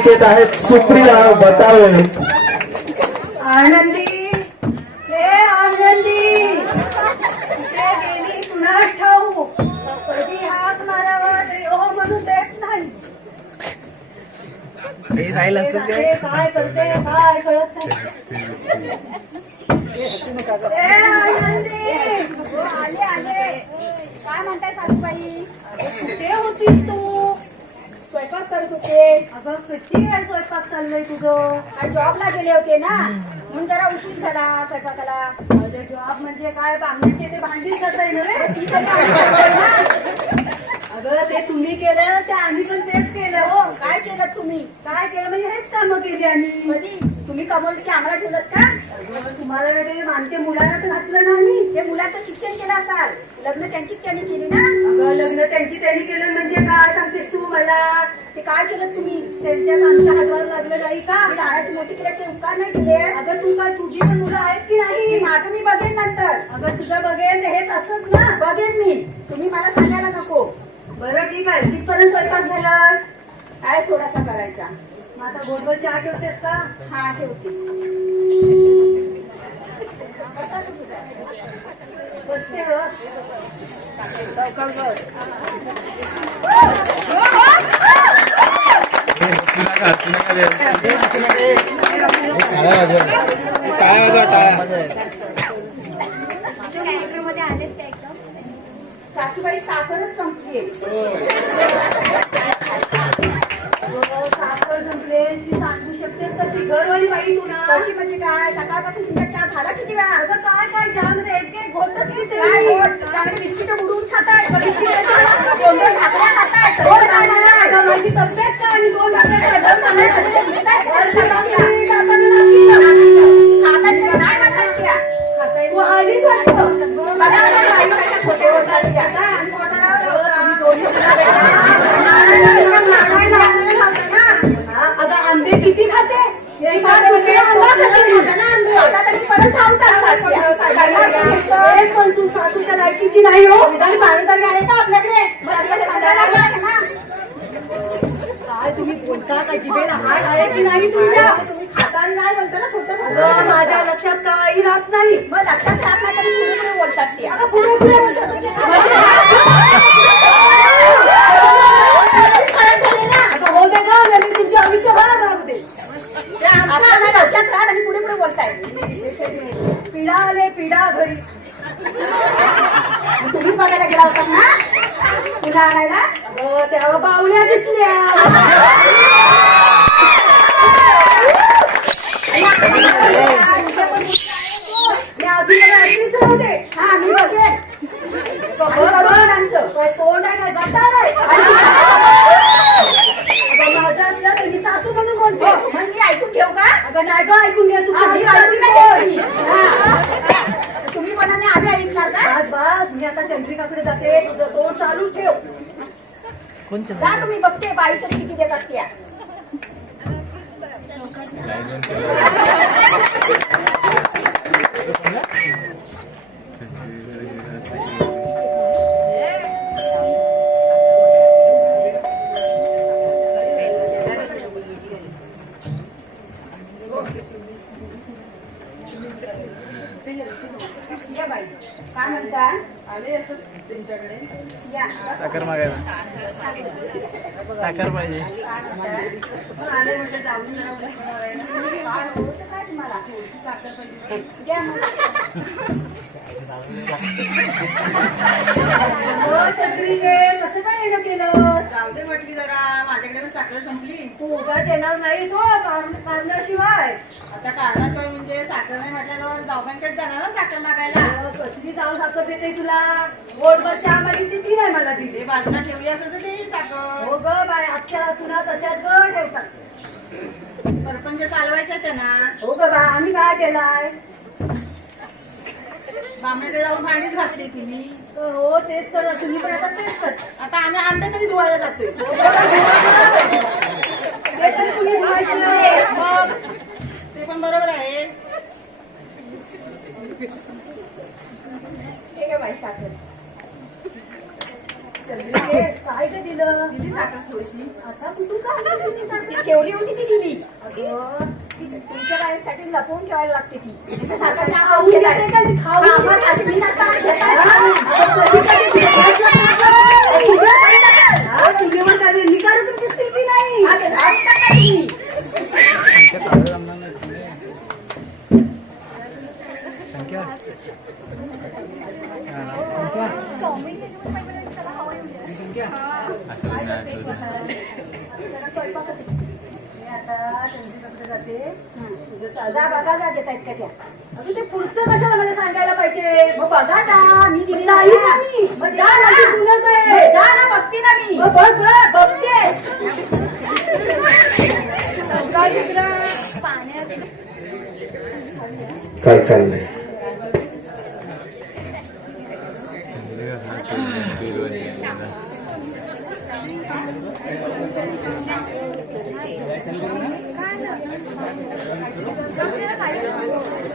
भूमिकेत आहेत सुप्रिया बतावे आनंदी. हे आनंदी. गेली कुणा ठाऊ? कधी हाक मारावा? तरी ओ म्हणून देत नाही. काय करते? काय कळत नाही. आनंदी. आले आले. काय म्हणताय सासूबाई? कुठे होतीस तू? स्वयंपाक करत होते अगं किती वेळ स्वयंपाक चाललंय तुझं? काय जॉबला गेले होते ना. म्हणून जरा उशीर झाला स्वयंपाकाला. जॉब म्हणजे काय? बांगण्याचे ते भांडीच करताय ना रे. ती तरी आम्ही करतोय ना. अगं ते तुम्ही केलं ते आम्ही पण तेच केलं. हो काय केलं तुम्ही? काय केलं? म्हणजे हेच कामं केली आम्ही. कधी तुम्ही कमवली की आम्हाला ठेवलं का? तुम्हाला वगैरे आमच्या मुलाला तर घातलं ना आम्ही ते मुलाचं शिक्षण केलं असाल. लग्न त्यांचीच त्यांनी केली ना? अगं लग्न त्यांची त्यांनी केलं म्हणजे काय सांगतेस तू मला? ते काय केलं तुम्ही? त्यांच्या आमच्या हातभार लागलं नाही का? मी लहानाची मोठी केल्याचे उपकार नाही केले. अगं तू काय तुझी पण मुलं आहेत की ते नाही माझं मी बघेन नंतर. अगं तुझं बघेन ते हेच असत ना? बघेन मी. तुम्ही मला सांगायला नको. बरं ठीक आहे. कितपर्यंत स्वयंपाक झाला. काय थोडासा करायचा. आता गोडवर चहा ठेवतेस का? हा ठेवते. बसते ग सासूबाई साखरच संपली साखर संपलेशी सांगू शकतेस कशी घरवाली बाई तू ना. कशी म्हणजे काय? सकाळपासून तुमच्या चहा झाला किती वेळा? काय काय? चहामध्ये एक एक घोटच किती? चांगले बिस्किट खाताय. माझी तब्येत काय? आणि दोन दोन सासूच्या लायकीची नाही हो पाणीदारी आहे का आपल्याकडे काय तुम्ही बोलता का हात आहे की नाही तुमच्या हाताने बोलता ना फक्त माझ्या लक्षात काही राहत नाही मग लक्षात राहत नाही तरी पुढे पुढे बोलतात ते आता पुढे पुढे हो. दे ना मी तुमच्या आयुष्यभर लक्षात राहत आणि पुढे पुढे बोलताय. पिढा आले पिढा घरी. तुम्ही बघायला गेला होता ना? तुला आणायला? अगं, तेव्हा बावल्या दिसल्या मी अजून मला अशीच राहू दे हा मी बघेन बघ, आणि बघ, बघून आमचं. काय तोंड आहे काय गटार आहे अगं, माझं असलं तर मी सासू म्हणून बोलते हो, मग मी ऐकून ठेव का अगं नाही गं ऐकून घ्या तू हा, मी तुझी ऐकून सासू नाही बोल. घ्यायची. हा. तुम्ही कोणाने आम्ही ऐकणार का बस बस मी आता चंद्रिकाकडे जाते तुझं तोंड चालू ठेव जा तुम्ही बघते तरी किती देतात त्या या बाई काय म्हणता आले असं तुमच्याकडे या साखर मागायला. साखर पाहिजे. आले म्हटलं जाऊन काय तुम्हाला साखर पाहिजे. कसं काय येणं केलं? जाऊ दे म्हटली जरा माझ्याकडे पण साखर संपली. तू उगाच येणार नाही हो कारण- कारणाशिवाय. आता कारणाचं म्हणजे साखर नाही म्हटल्यावर जाऊबांकडे जाणार ना साखर मागायला? अगं, कसली जाऊन साखर देते तुला? गोडभर चहा मागितली ती नाही मला दिली? ते बाजूला ठेवली असं तर देईल साखर. हो ग बाय आजच्या सुना तशाच ग ठेवतात. सरपंच चालवायचे ते ना हो ग आम्ही काय केलाय? बांबेकडे जाऊन भांडीच घातली तिने. हो तेच करा तुम्ही पण आता तेच कर. आता आम्ही आंबे तरी धुवायला जातोय? ते तरी कुणी धुवायचं नाही. मग ते पण बरोबर आहे. हे बाई साखर. चंद्रिके, काय ग दिलं? दिली साखर थोडीशी. आता कुठून काय? ठेवली होती ती दिली? तुमच्या बाळासाठी लपवून ठेवायला लागते ती. संख्या. आता त्यांच्याकडे जाते. तुझं चालू जा बघा जा देत आहेत का त्या अगं ते पुढचं कशाला मला सांगायला पाहिजे? मग बघा ना. मी दिली मग जाईल ना मी. मग जा ना. सुनच आहे. जा ना बघते ना मी. मग बघ बघ. बघते. काय चाललंय?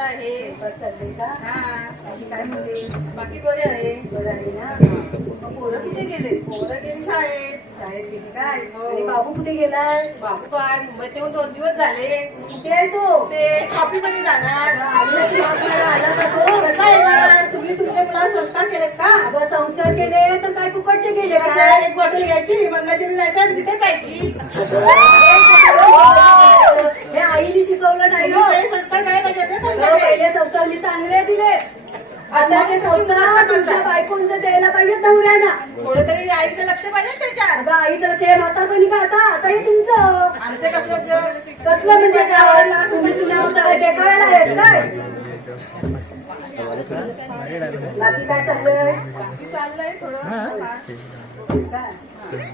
चालला आहे हा. काय म्हणते? बाकी बरे आहे. बरं आहे ना पोरं कुठे गेले? पोरं गेली शाळेत शाळेत गेली काय आणि बाबू कुठे गेलाय? बाबू काय मुंबईत. येऊन दोन दिवस झाले. कुठे आहे तो? ते शॉपिंगमध्ये जाणार आला आला का तो? कसा येणार तुम्ही तुमच्या मुलाला संस्कार केलेत का? अगं संस्कार केले तर काय फुकटचे केले काय? एक बॉटल घ्यायची मंगळाची जायचं आणि तिथे प्यायची हे आईने शिकवलं नाही तुम्ही हो. संस्कार करायला पाहिजे होते ना हो, पहिले संस्कार मी चांगले दिले. आताचे संस्कार तुमच्या बायकोंचं द्यायला पाहिजे नवऱ्याना थोडं तरी आईचं लक्ष पाहिजे त्याच्यात. अगं आईचं लक्ष हे माता कोणी का आता? आता हे तुमचं. आमचं कसलं म्हणजे काय तुम्ही तुला काय देखायला आहेत काय? बाकी काय चाललंय? बाकी चाललंय थोडं. काय?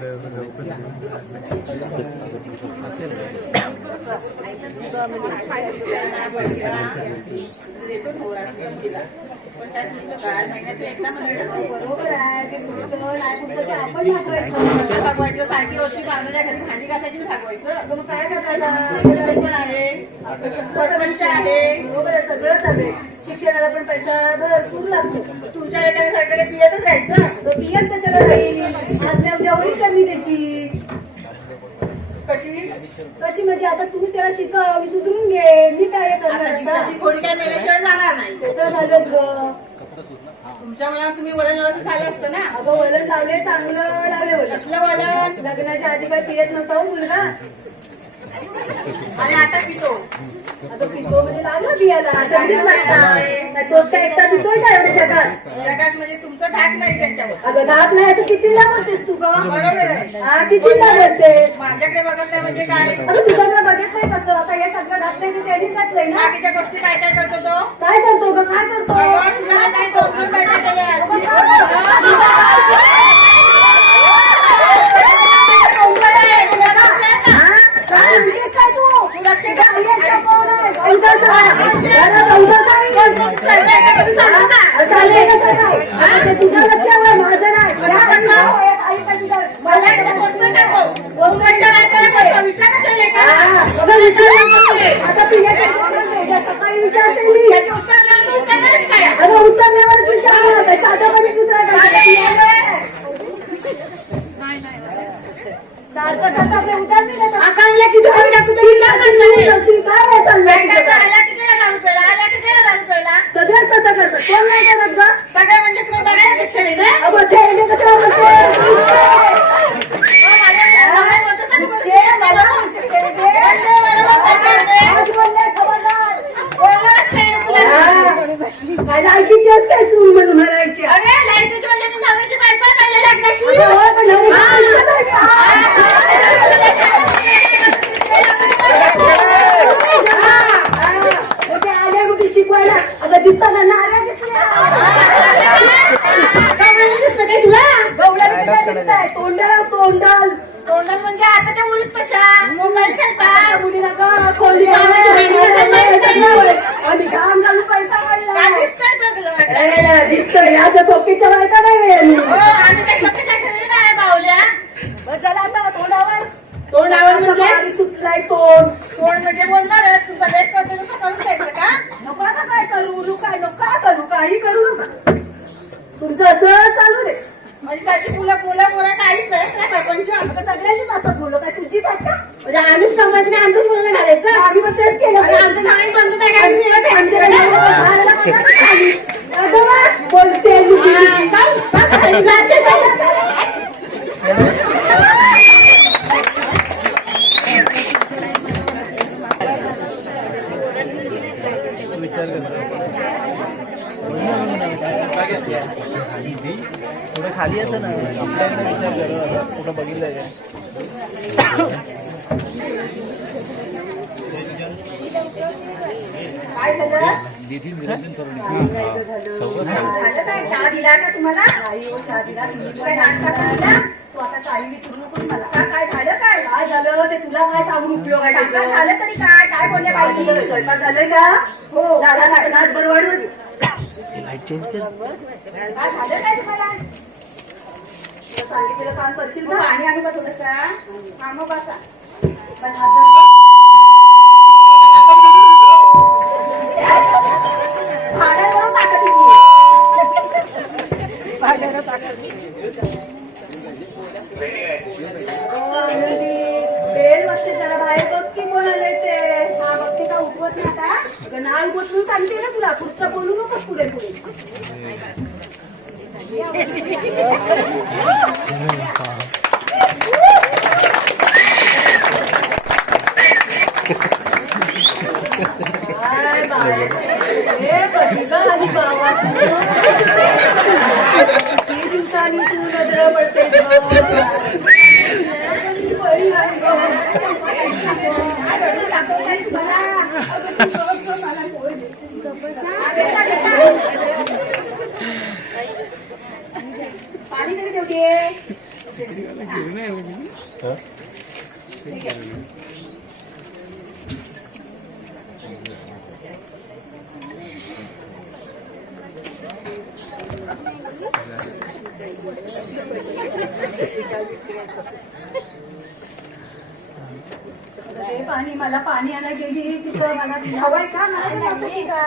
पण आहे ते तुमचं नाही तुमचं ते आपण दाखवायचं भागवायचं सारखी रोजची कामाच्या घरी भांडी घासायची भागवायचं मग काय करायला शिक्षण पण आहे सरपंच आहे बरोबर आहे सगळं चालेल. शिक्षणाला पण पैसा भरपूर लागतो. तुमच्या एखाद्यासारख्याला पियतच राहायचं? पियत कशाला राहील आज नाही उद्या होईल कमी त्याची कशी कशी म्हणजे आता तुम्ही त्याला शिकव मी सुधरून घे मी काय करणार काय मेल्याशिवाय जाणार नाही. तर झालंच ग. तुमच्या तुम्ही वळण झालं असतं ना? अगं वलन लावले चांगलं लावले वलन कसलं वळण? लग्नाच्या आधी काय पियत नव्हता हो मुलगा. आणि आता पितो. आता म्हणजे जगात म्हणजे तुमचं धाक नाही त्यांच्यावर अगं धाक नाही असं कितीला बोलतेस तू ग? बरोबर आहे हा कितीला बोलतेस? माझ्याकडे बघितलं म्हणजे काय? अगं तुझं मी बघितलंय कसं? आता हे सगळं घातलंय ते त्यांनीच घातलंय ना? बाकीच्या गोष्टी काय काय करतो तो? काय करतो ग? काय करतो? बाबा, तुला काय दोन दोन बायका केल्या काही करू नका. तुमचं असं चालू रे. म्हणजे त्याची मुलं मुला बोला काहीच नाही काय सगळ्यांचीच असतात मुलं काय तुझीच आहेत का? म्हणजे आम्ही समाज नाही मुलं घालायचं. आम्ही पण तेच केलं आणि आमचं नाही बंद केलं नाही आली. बोलते खाली येतं ना. आपल्याकडे विचार कर कुठं बघितलं काय झालं करून झालं चहा दिला का तुम्हाला? आई हो, चहा दिला, तुम्ही काय नाश्ता काय झालं काय? काय झालं? ते तुला काय सांगून उपयोग आहे? झालं तरी काय? बोलले स्वयंपाक झालंय का? हो. झाला बरोबर होती काय झालं काय तुम्हाला? तुला सांगितलेलं काम करशील का? पाणी आणू का थोडंसं हा? मग बसा. पण हा नाव बदलून सांगते ना तुला. पुढचं बोलू नकोस पुढे पुढे. दिवसांनी तू नजर पडते काय रडून दाखवताय तुम्हाला पाणी तरी देऊ दे हे पाणी मला पाणी आणायला गेली तिथं मला दिलं. हवाय का मला नाही का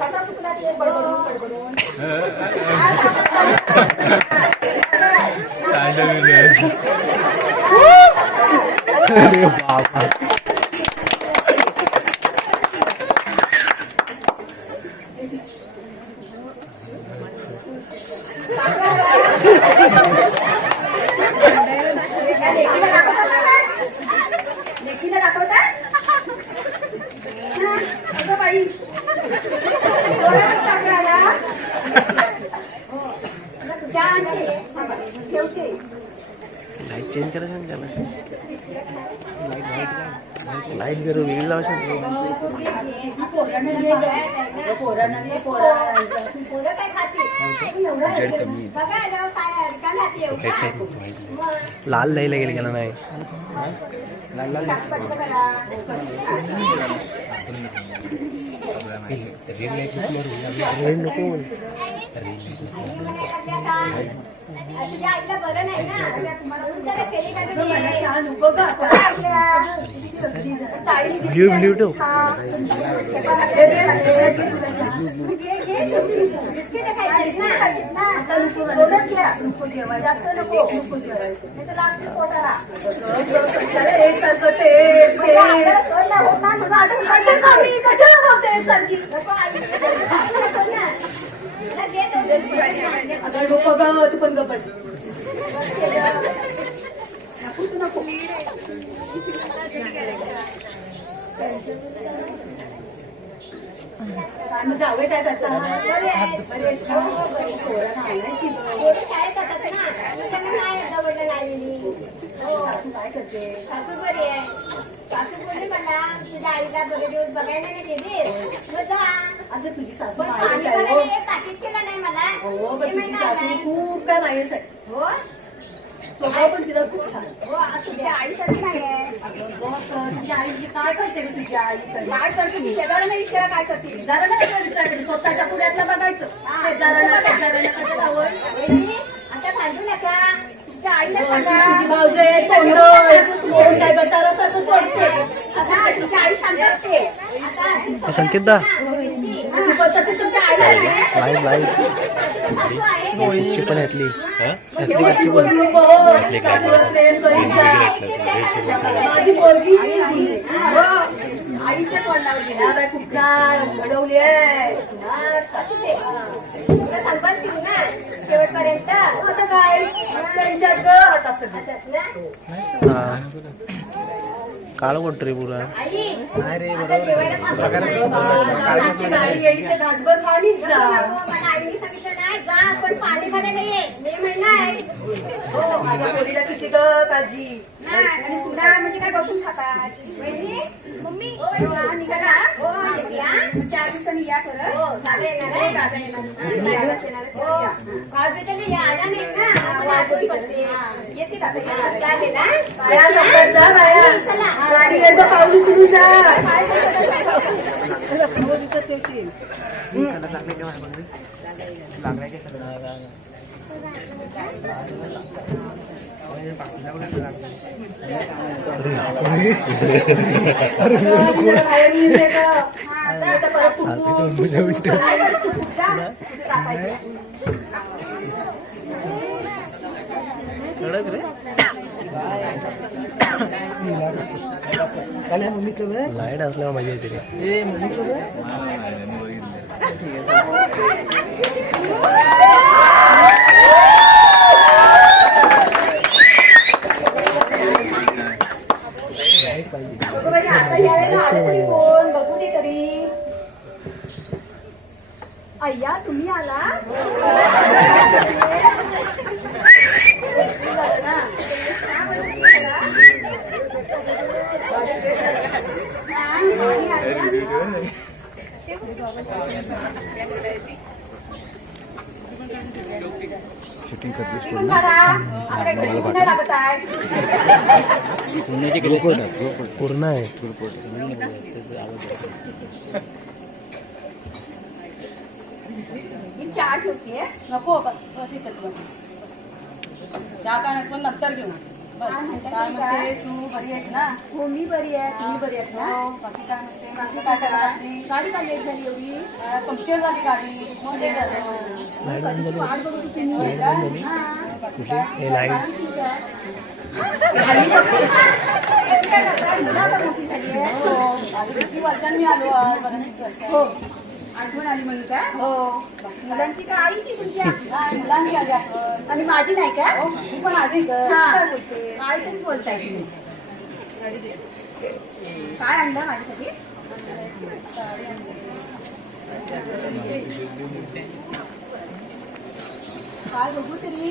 कसा सुकला ते बडबडून बडबडून अरे बाबा काय लेकीला दाखवता का काय? लेकीला दाखवता हा, अगं बाई डोळ्यातच टाकला आला. हो. चहा आणते. थांबा, ठेवते लाइट चेंज करायचं ना त्याला लाइट लाइट लाइट जर वेगळी लावायचं पोरांना दे गं. पोरांना दे, पोरांना. पोरं काय खाते कमी लाल लई गेले गेला नाही रेड नको रेड नको तुझ्या आईला बरं नाही ना ब्ल्यू ब्ल्यू जास्त नको नको पोटाला नको आई, तू पण गप्प काय मग जावई काय का? सासू करते सासू बरी आहे. सासू बोलली मला तुझ्या आईला दोघे दिवस बघायला नाही गेली मग जा. अगं तुझी सासू पाणी आहे हो. भरायला एक ताकीद केलं नाही मला. हो ते पण तुझी सासू. खूप काय मायस आहे हो? स्वभाव पण तिचा खूप छान हो आज तुझ्या आईसाठी नाही आहे अगं बघ, तुझ्या आई काय करते गं तुझ्या आई? काय करते? ती शेजाऱ्यांना विचारा काय करते. जरा नाही का विचारायचं, स्वतःच्या पुढ्यातलं बघायचं. शेजाऱ्याला शेजाऱ्याला कसं आवड वहिनी, आता भांडू नका तुमच्या आईला तुझी भावजय आहे, तोंड. तोंड काय गटारासारखं सोडते? आता तुमच्या आई शांत असते आता संकेत दा लाईव्ह लाईव्ह तशी पण प्रेम माझी शेवटपर्यंत आता काय त्यांच्यात ग आता सगळं काळ कोट रे पुरा आई नाही रे आहे हो किती नाही, आणि सुना म्हणजे काय बसून खातात? मम्मी. हा, निघाला हो येते, हा. चार दिवसांनी या परत. हो दादा येणार आहे दादा येणार दादा येणार आहे. आज बेटाला या आला नाही ना. येते दादा येणार. चालेल ना. पाऊल जा. लाइट असल्यावर मजा येते रे ए मम्मी सोबत अगं बाई, आता यावेळेला आलं तरी कोण बघू दे तरी अय्या तुम्ही आला काढा आता इकडे किती नाही लागत आहे पूर्ण आहे मी चहा ठेवते नको कशी करतो चहा काय पण नंतर घेऊ बस काय म्हणते तू बरी आहेस ना? हो मी बरी आहे तुम्ही बरी आहेत ना? हो बाकी काय म्हणते? बाकी बाकी काय काय करा करा गाडी का लेट झाली एवढी? पंक्चर झाली गाडी. मग लेट झालं. कधी वाट बघत होती मी बाकी काय? हे लाइट झाली का? कसं काय करताय? मुलं आता मोठी झाली आहे. हो आधी किती वर्षांनी मी आलो आज बऱ्याच वर्षांनी. हो आठवण आली म्हणून काय हो मुलांची का आईची तुमच्या नाही, मुलांची आली आठवण. आणि माझी नाही का हो तू पण आली ग हा. काय बोलते काय तरी बोलताय तुम्ही काय आणलं माझ्यासाठी काय बघू तरी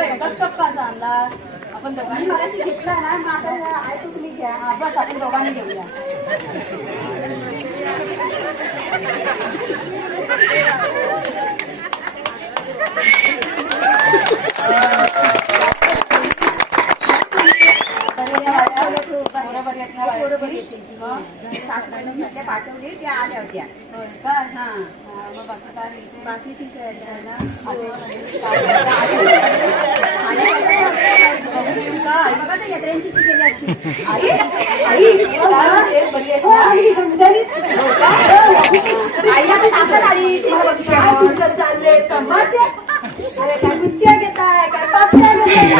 अगं एकच कप काचा आणला आपण दोघांनी आणि मला घेतला ना मग आता आहे तो तुम्ही घ्या. हा बस आपण दोघांनी घेऊया. बरोबर येत नाही. सासऱ्याने म्हटल्या पाठवली त्या आल्या होत्या हा हा, बाकी ठीक आहे ना असती. आई हो, आता चाललंय तमाशे अरे काय गुच्च्या घेताय काय पापड्या घेताय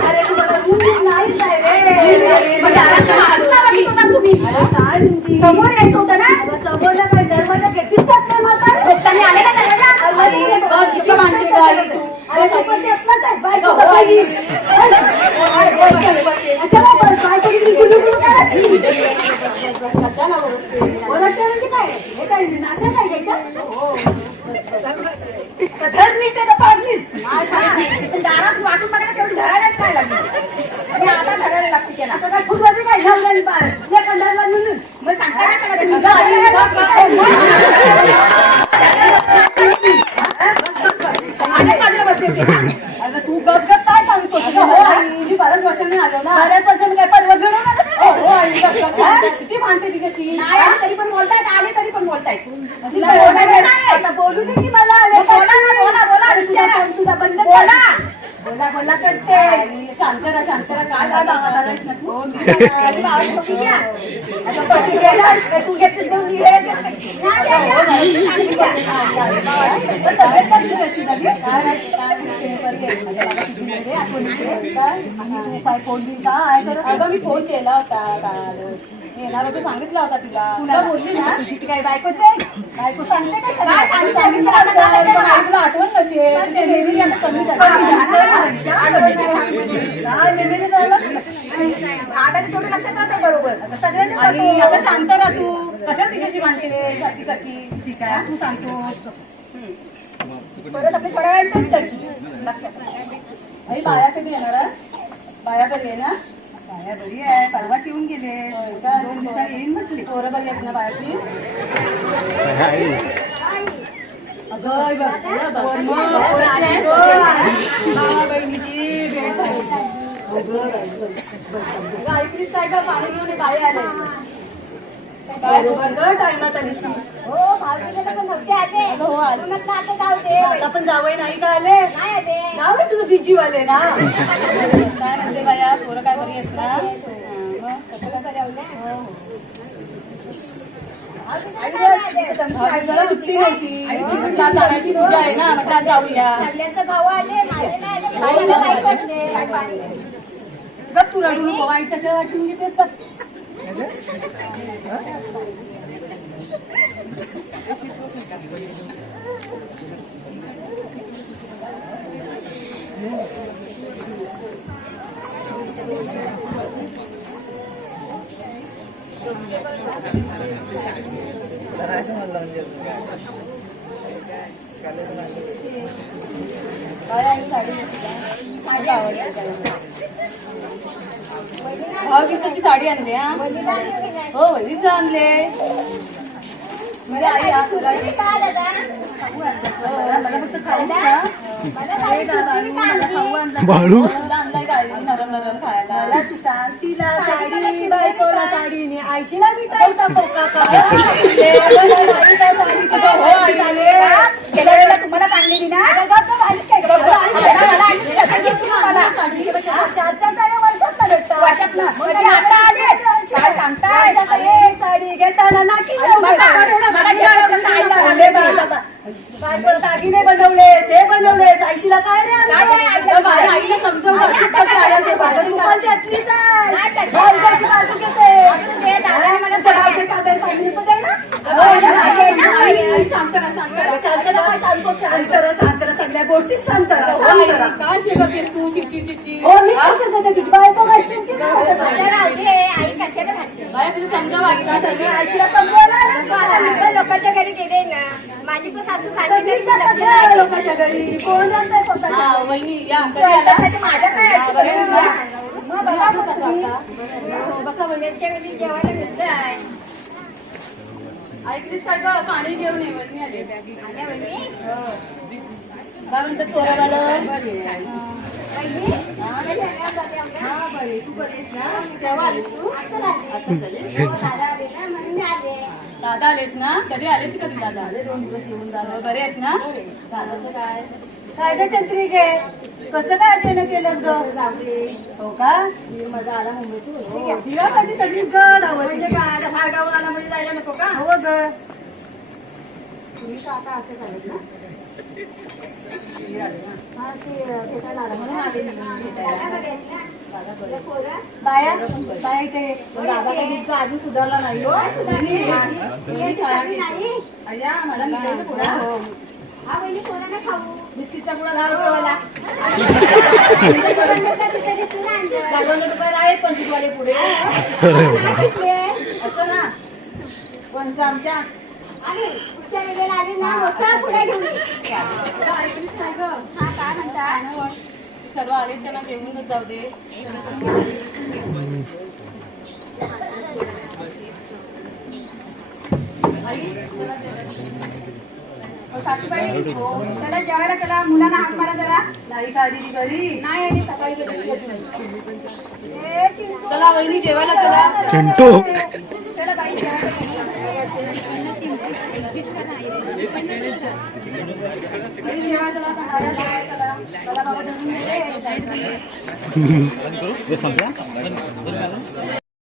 अरे तुम्हाला मूड नाही काय रे म्हणजे आरामशीर हातला वाटत होता तुम्ही अरे काय तुमची समोर यायचं होतं ना समोरला काय जन्माला घेतलीच जात नाही म्हातारे त्यांनी आले का त्याला आई, बघ, किती मानते गं आई तू. अरे तू पण ते आपलाच आहे हो, का आई. बाई? अरे बस, बस, बस. चला बस, बायको किती गुलुगुलू करायची. कशाला ओरडते? ओरडते म्हणजे काय हे काय नाटक आहे का इथं? धर मी ते पाडशील. दारात वाटून मला तेवढी धरायलाच काय लागली आणि आता धरायला लागते त्याला. आता काय फुगवते काय तुझ्या कंधारला म्हणून. मग सांगता हो, आलो ना. बऱ्याच हो, हो, किती मानते तिच्याशी. तरी पण बोलतायत आले तरी पण बोलताय बोलू दे फोन मी फोन केला होता काल येणार होतं सांगितला होता तिला तुला बोलली ना तुझी ती बायकोच आहे? बायको सांगते? काय सांगितलं सांगितलं तुला आठवण कशी आहे कमी आणि आता शांत राहा तू कशा तिच्याशी मानते सारखी सारखी ठीक आहे तू सांगतो परत आपली थोड्या वेळ लक्षात बाया कधी येणार? बाया कधी येणार बाया बरी आहे परवा येऊन गेले? दोन दिवसांनी येईन म्हटली. पोरं बरी आहेत ना बायाची अगं बहिणीची भेट झाली. अगं, ऐकलीस काय का पाणी घेऊन बाई आले. बरोबर गं, टायमात आलीस तू. हो हो. म्हटलं आता जाऊ दे. पण जावई नाही का आले? नाव आहे तुझं बिजीवाले ना. काय म्हणते बाया? पोरं काय ना? हां? हो, हो. जरा सुट्टी नव्हती म्हटलं आज जाण्याची पूजा आहे ना म्हटलं आज जाऊया. सगळ्यांचे भाऊ आले तू रडू नको वाईट कशा वाटून घेतेस का करायचं साडी साडी आणली हा? हो वहिनीच आणले. बाळू तुला साडी बायकोला साडी ने आयशीला मिठाईचा पोका? हो. गेल्या वेळेला तुम्हाला आणलेली ना. चार चार साड्या ना भेटतात. आता आले. काय सांगताय? एक साडी घेताना नाकी दागिने बनवलेस हे बनवलेस. आयशीला काय रे त्यातलीच बाजू घेते. शांत शांत शांत शांत शांत राहा, शांत राहा. राहा. काय तू चिची चिची हो मी काय तुझी बायको काय तुला समजावं आईला मी पण लोकांच्या घरी गेले ना माझी पण सासू भांडते कधीच जातात ना लोकांच्या घरी. कोण जातंय स्वतःच्या हा वहिनी या कधी आला? माझ्या काय हा, बरं आहे? ऐकलं? ना? मग बघा बघा आता. हो, बघा वहिनी. त्यांच्या घरी जेवायला ऐकलीस काय ग? पाणी घेऊन ये वहिनी आली. आल्या वहिनी? हो. काय म्हणतात. हा. हो, दादा मी आलेत ना? कधी आलेत कधी दादा आले दोन दिवस येऊन दादा? बरे आहेत ना? दादाचं काय काय ग चंद्री गे कसं काय अजयनं केलंस ग? हो का? माझा आला मुंबईतून हो, दिवासाठी सगळीच ग म्हणजे काय बाहेर गावाला म्हणजे जायला नको का? हो ग. तुम्ही तर आता असे झालेत ना? हा? बाया बाया दादा काही तिथं अजून सुधारला नाही हो? मला हो हा. खाऊ. बिस्किटचा दुकान आहे पंचवीसवाले पुढे? असं ना. पंच आमच्या? आणि पुढच्या वेळेला आली ना मोठा पुढे घेऊन ये. ऐकलीस काय ग हा काय म्हणता सर्व आले त्यांना जेवूनच जाऊ दे. सासूबाई चला जेवायला चला मुलांना हाक मारा जरा नाही का दिली घरी नाही आणि सकाळी. चला वहिनी जेवायला चला चिंटू चला बाई जेवायला. वहिनी जेवायला चला आता दादा जेवायला चला मला बाबा धरून दे. हे संपला